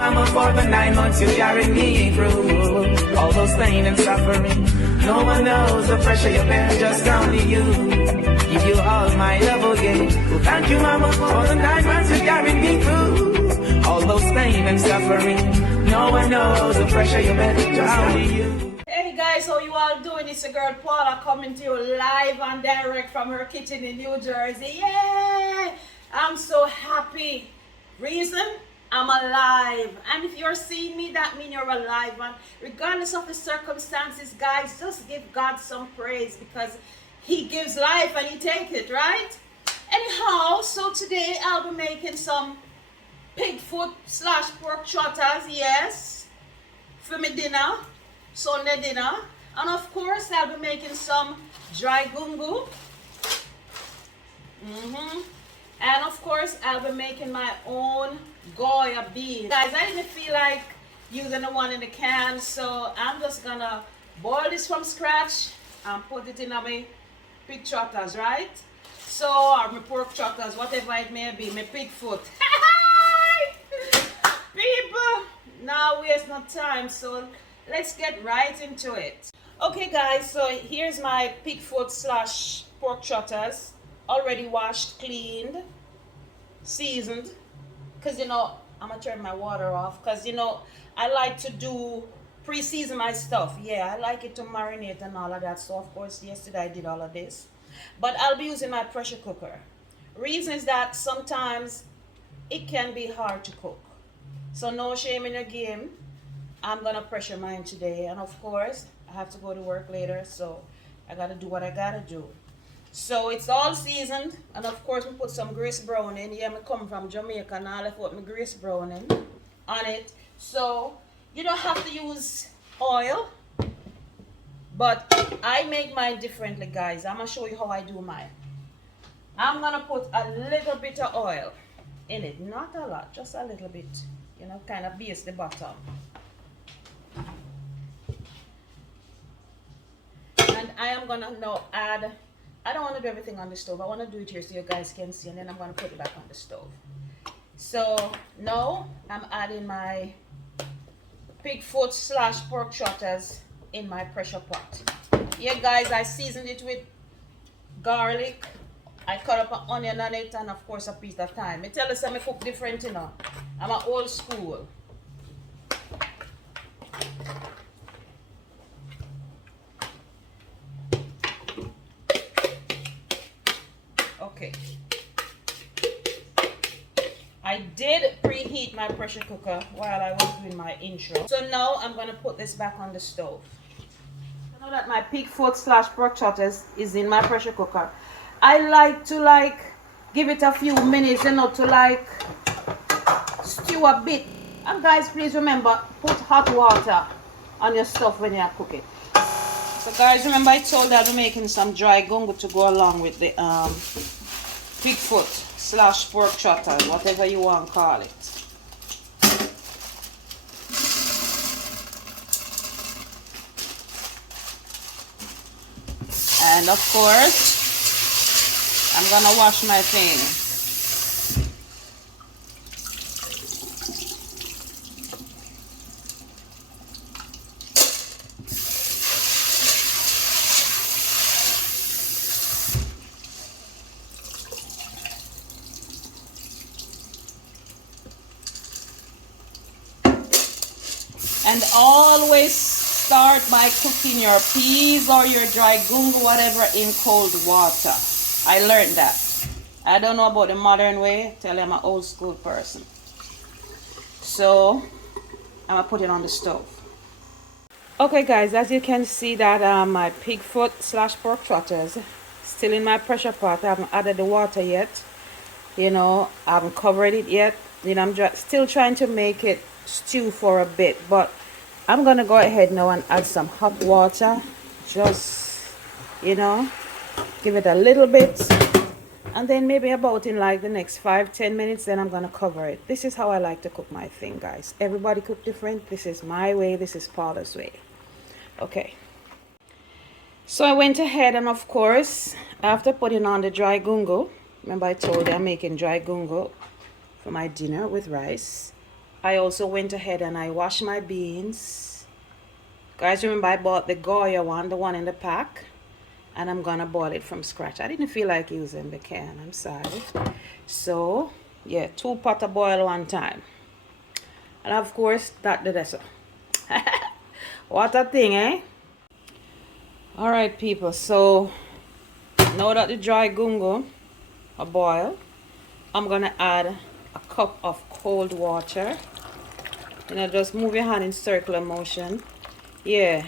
Mama, for the 9 months you carried me through all those pain and suffering. No one knows the pressure you bear, just only you. Give you all my love, oh yeah. Well, thank you, Mama, for the 9 months you carried me through all those pain and suffering. No one knows the pressure you bear, just only you. Hey guys, how you all doing? It's your girl Paula coming to you live and direct from her kitchen in New Jersey. Yeah! I'm so happy. Reason? I'm alive. And if you're seeing me, that means you're alive. And regardless of the circumstances, guys, just give God some praise because He gives life and He takes it, right? Anyhow, so today I'll be making some pig foot / pork trotters, yes, for my dinner, Sunday dinner. And of course, I'll be making some dry goongo. And of course, I'll be making my own Goya beans. Guys, I didn't feel like using the one in the can, so I'm just gonna boil this from scratch and put it in my pig trotters, right? So, or my pork trotters, whatever it may be, my pig foot. People, now waste no time, so let's get right into it. Okay guys, so here's my pig foot / pork trotters. Already washed, cleaned, seasoned, because you know I'm gonna turn my water off because you know I like to do pre-season my stuff. Yeah, I like it to marinate and all of that. So of course yesterday I did all of this, but I'll be using my pressure cooker. Reason is that sometimes it can be hard to cook, so no shame in the game. I'm gonna pressure mine today, and of course I have to go to work later, so I gotta do what I gotta do. So it's all seasoned, and of course we put some grease browning. Yeah, I come from Jamaica and I put my grease browning on it. So you don't have to use oil, but I make mine differently, guys. I'm gonna show you how I do mine. I'm gonna put a little bit of oil in it, not a lot, just a little bit, you know, kind of base the bottom. And I am gonna now add, I don't want to do everything on the stove. I want to do it here so you guys can see, and then I'm going to put it back on the stove. So now I'm adding my pig foot / pork trotters in my pressure pot. Yeah guys, I seasoned it with garlic. I cut up an onion on it, and of course a piece of thyme. I tell you something, I cook different, you know. I'm an old school. Okay, I did preheat my pressure cooker while I was doing my intro. So now I'm going to put this back on the stove. Now that my pig foot / pork trotters is in my pressure cooker, I like to give it a few minutes, you know, to stew a bit. And guys, please remember, put hot water on your stuff when you are cooking. So guys, remember I told you I'll be making some dry goongo to go along with the pig foot / pork trotters, whatever you want to call it. And of course, I'm gonna wash my thing. And always start by cooking your peas or your dry goongo, whatever, in cold water. I learned that. I don't know about the modern way. Tell you I'm an old school person. So I'm gonna put it on the stove. Okay guys, as you can see that my pig foot / pork trotters still in my pressure pot. I haven't added the water yet. You know, I haven't covered it yet. You know, I'm still trying to make it stew for a bit, but I'm gonna go ahead now and add some hot water. Just, you know, give it a little bit, and then maybe about in like the next 5-10 minutes, then I'm gonna cover it. This is how I like to cook my thing, guys. Everybody cook different. This is my way. This is Paula's way. Okay, so I went ahead and of course after putting on the dry goongo, remember I told you I'm making dry goongo for my dinner with rice. I also went ahead and I washed my beans. Guys, remember I bought the Goya one, the one in the pack. And I'm gonna boil it from scratch. I didn't feel like using the can, I'm sorry. So, yeah, 2 pots of boil one time. And of course, that the dessert. What a thing, eh? Alright, people, so now that the dry gungo are boiled, I'm gonna add a cup of cold water. Just move your hand in circular motion. Yeah,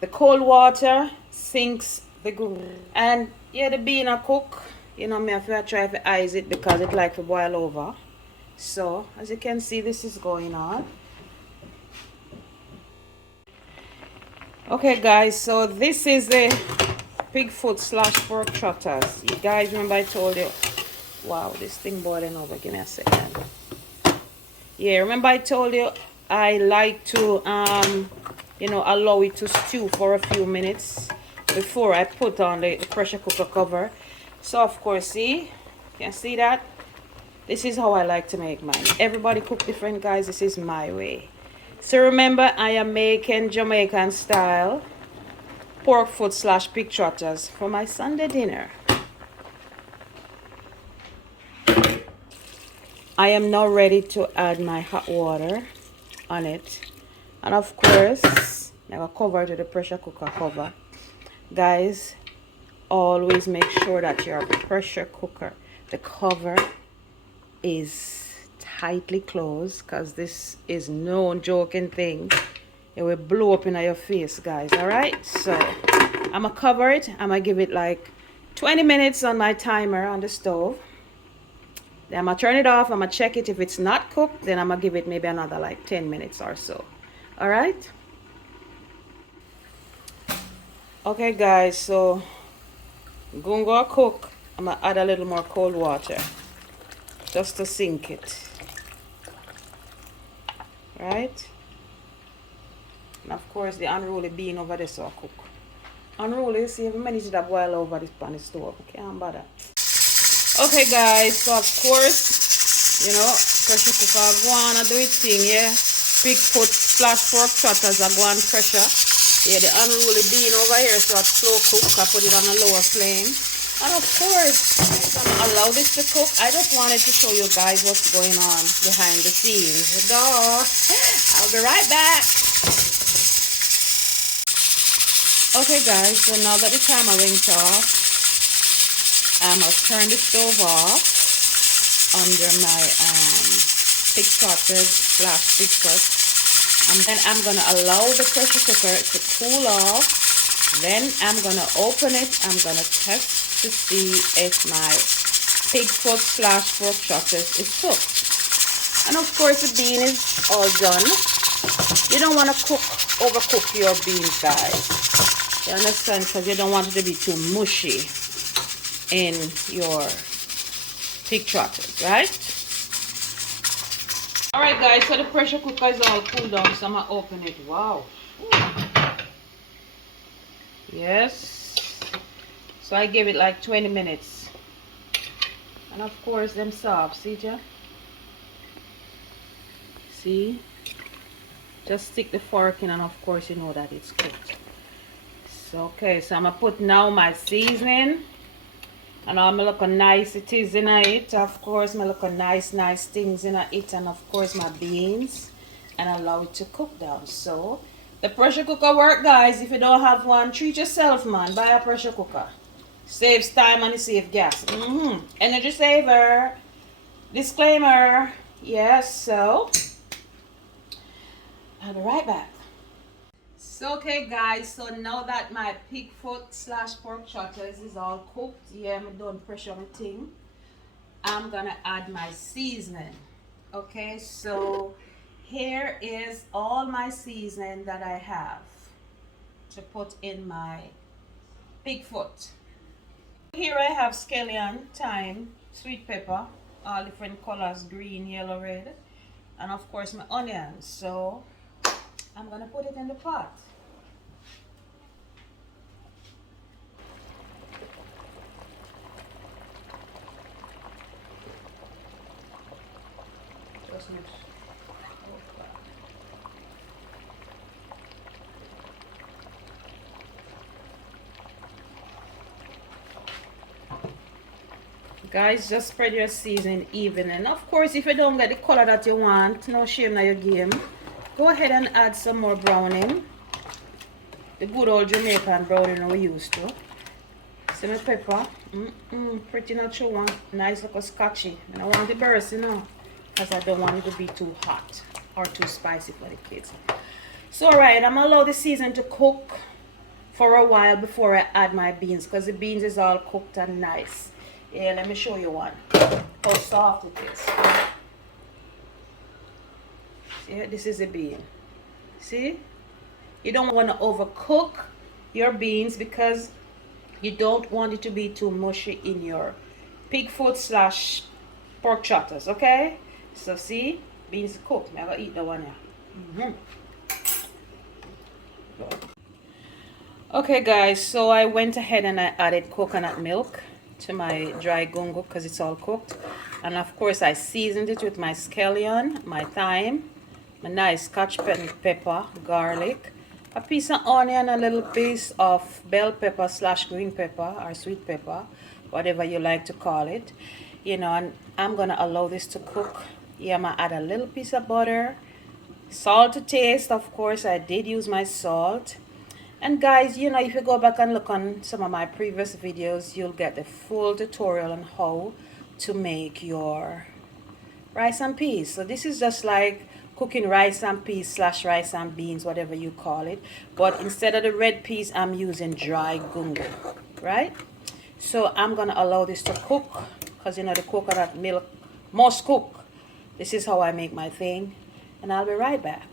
the cold water sinks the gungo. And yeah, the bean are cook. Me have to try to ice it because it like to boil over. So as you can see, this is going on. Okay guys, so this is the pig foot / pork trotters. You guys remember I told you, wow, this thing boiling over. Give me a second. Yeah, remember I told you I like to allow it to stew for a few minutes before I put on the pressure cooker cover. So of course, see, you can see that. This is how I like to make mine. Everybody cook different, guys. This is my way. So remember, I am making Jamaican style pork foot / pig trotters for my Sunday dinner. I am now ready to add my hot water on it. And of course, I'm going to cover it with the pressure cooker cover. Guys, always make sure that your pressure cooker, the cover is tightly closed, because this is no joking thing. It will blow up in your face, guys. Alright, so I'm gonna cover it. I'm gonna give it like 20 minutes on my timer on the stove. Then I'm gonna turn it off. I'm gonna check it. If it's not cooked, then I'm gonna give it maybe another like 10 minutes or so. Alright, okay guys, so Goongo cook. I'm gonna add a little more cold water just to sink it. Right, and of course the unruly bean over there, so I cook unruly. See, every minute that boil over this pan the stove, can't bother. Okay guys, so of course, pressure cooker go on and do its thing. Yeah, pig foot / pork trotters are go on pressure. Yeah, the unruly bean over here, so I slow cook. I put it on a lower flame. And of course, I'm gonna allow this to cook. I just wanted to show you guys what's going on behind the scenes. Duh. I'll be right back. Okay guys, so now that the timer went off, I'm gonna turn the stove off under my pig trotters / pig foot. And then I'm gonna allow the pressure cooker to cool off. Then I'm gonna open it. I'm gonna test to see if my pig foot / pork trotters is cooked. And of course the bean is all done. You don't want to overcook your beans, guys. You understand? Because you don't want it to be too mushy in your pig trotters, right? Alright guys, so the pressure cooker is all cooled down, so I'm gonna open it. Wow. Yes. So I gave it like 20 minutes. And of course them soft, see ya? See? Just stick the fork in and of course you know that it's cooked. So okay, so I'm gonna put now my seasoning. And all my look nice it is in it. Of course my look nice things in it, and of course my beans, and allow it to cook down. So the pressure cooker work, guys. If you don't have one, treat yourself, man. Buy a pressure cooker. Saves time and it saves gas. Energy saver. Disclaimer. Yes, so I'll be right back. So okay guys, so now that my pig foot / pork trotters is all cooked, yeah, I'm done pressure my thing, I'm gonna add my seasoning. Okay, so here is all my seasoning that I have to put in my pig foot. Here I have scallion, thyme, sweet pepper, all different colors, green, yellow, red, and of course my onions. So I'm gonna put it in the pot. Just mix. Guys, just spread your seasoning even. And of course, if you don't get the color that you want, no shame in your game, go ahead and add some more browning. The good old Jamaican browning we used to. See my pepper? Pretty natural one. Nice like a scotchy. And I want the burst, you know, because I don't want it to be too hot or too spicy for the kids. So alright, I'm gonna allow the seasoning to cook for a while before I add my beans, because the beans is all cooked and nice. Yeah, let me show you one. How soft it is. See, this is a bean. See? You don't want to overcook your beans because you don't want it to be too mushy in your pig foot slash pork trotters, okay? So see, beans cooked. I'm gonna eat the one here. Okay guys, so I went ahead and I added coconut milk to my dry gungo because it's all cooked. And of course I seasoned it with my scallion, my thyme, my nice scotch pepper, garlic, a piece of onion, a little piece of bell pepper slash green pepper or sweet pepper, whatever you like to call it. You know, and I'm gonna allow this to cook. Yeah, I'm gonna add a little piece of butter, salt to taste. Of course I did use my salt. And guys, you know, if you go back and look on some of my previous videos, you'll get the full tutorial on how to make your rice and peas. So this is just like cooking rice and peas slash rice and beans, whatever you call it. But instead of the red peas, I'm using dry gungo, right? So I'm going to allow this to cook because, you know, the coconut milk must cook. This is how I make my thing. And I'll be right back.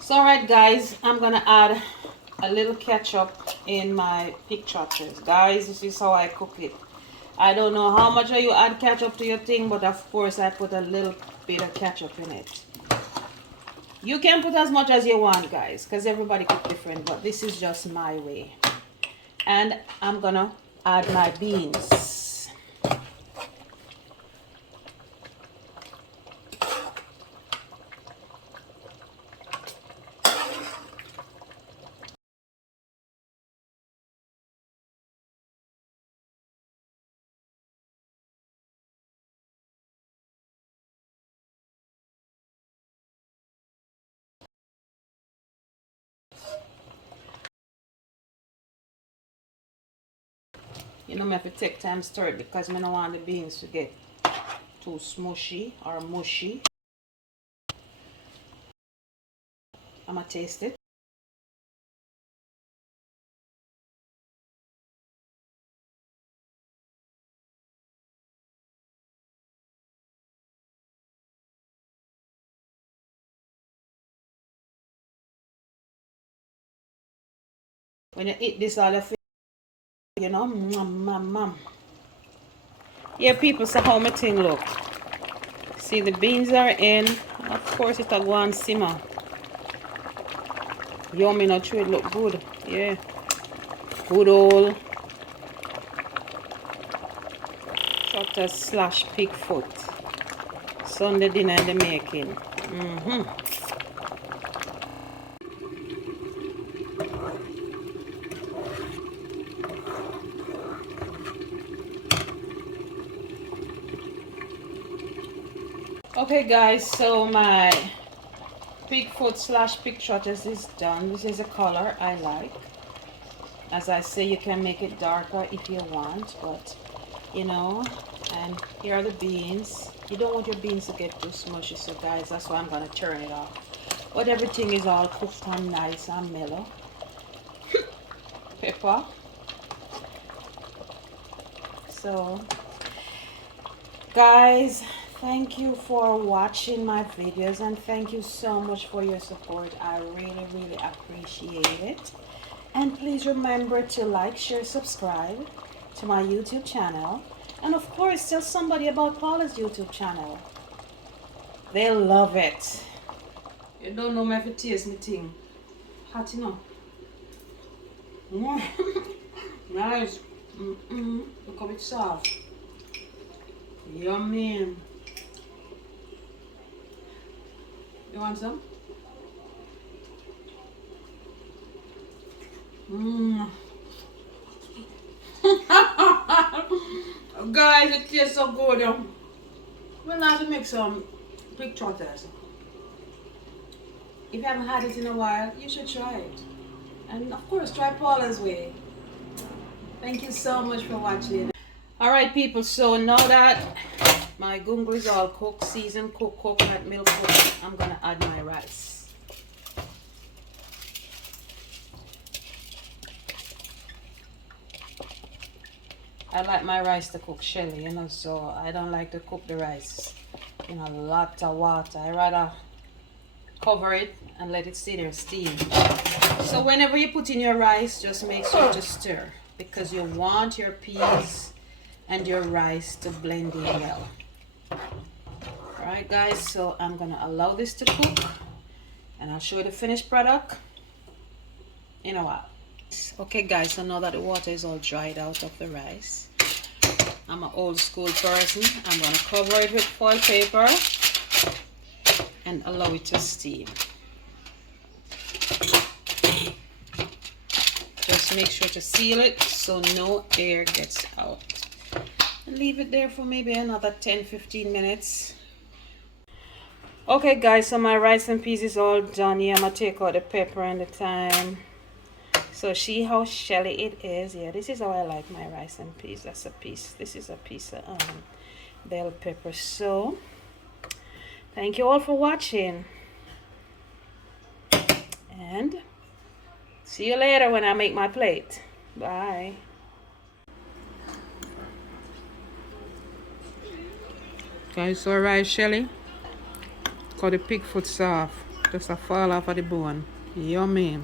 So alright guys, I'm gonna add a little ketchup in my pig trotters. Guys, this is how I cook it. I don't know how much you add ketchup to your thing, but of course I put a little bit of ketchup in it. You can put as much as you want guys, because everybody cook different, but this is just my way. And I'm gonna add my beans. You know, I have to take time to stir it because I don't want the beans to get too smushy or mushy. I'm gonna taste it. When you eat this, all you feel, you know, yeah, people, so how my thing look. See, the beans are in. Of course, it'll go and simmer. Yummy, not sure it look good. Yeah, good old trotter slash pig foot. Sunday dinner in the making. Okay guys, so my pig foot slash pig trotters is done. This is a color I like. As I say, you can make it darker if you want, but you know, and here are the beans. You don't want your beans to get too smushy, so guys, that's why I'm gonna turn it off. But everything is all cooked and nice and mellow. Pepper. So guys, thank you for watching my videos and thank you so much for your support. I really appreciate it. And please remember to like, share, subscribe to my YouTube channel. And of course, tell somebody about Paula'S YouTube channel. They love it. You don't know me if it taste me thing. Hot enough. Nice. Look how it's soft. Yummy. You want some? Guys, it tastes so good. We'll have to make some pig trotters. If you haven't had it in a while, you should try it. And of course, try Paula'S way. Thank you so much for watching. Alright people, so now that my goongo is all cooked, seasoned, cooked, coconut milk cooked, I'm gonna add my rice. I like my rice to cook shelly, you know, so I don't like to cook the rice in a lot of water. I rather cover it and let it sit there steam. So whenever you put in your rice, just make sure to stir, because you want your peas and your rice to blend in well. Alright guys, so I'm gonna allow this to cook and I'll show you the finished product in a while. Okay guys, so now that the water is all dried out of the rice, I'm an old school person. I'm gonna cover it with foil paper and allow it to steam. Just make sure to seal it so no air gets out. And leave it there for maybe another 10-15 minutes. Okay guys, so my rice and peas is all done here. I'm gonna take out the pepper and the thyme. So see how shelly it is. Yeah, this is how I like my rice and peas. That's a piece. This is a piece of bell pepper. So thank you all for watching, and see you later when I make my plate. Bye. Guys, so rice shelly, cut the pig foot soft, just a fall off of the bone. Yummy.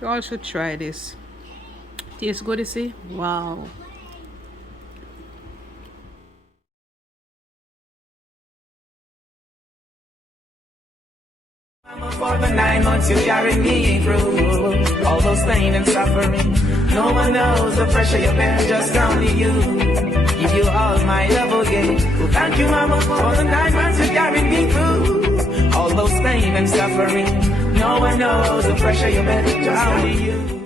You all should try this. Tastes good, you see? Wow. For the 9 months you carried me through all those pain and suffering. No one knows the pressure you bear, just only you. Give you all my love again. Well, thank you, Mama, for the 9 months you carried me through all those pain and suffering. No one knows the pressure you bear, just only you.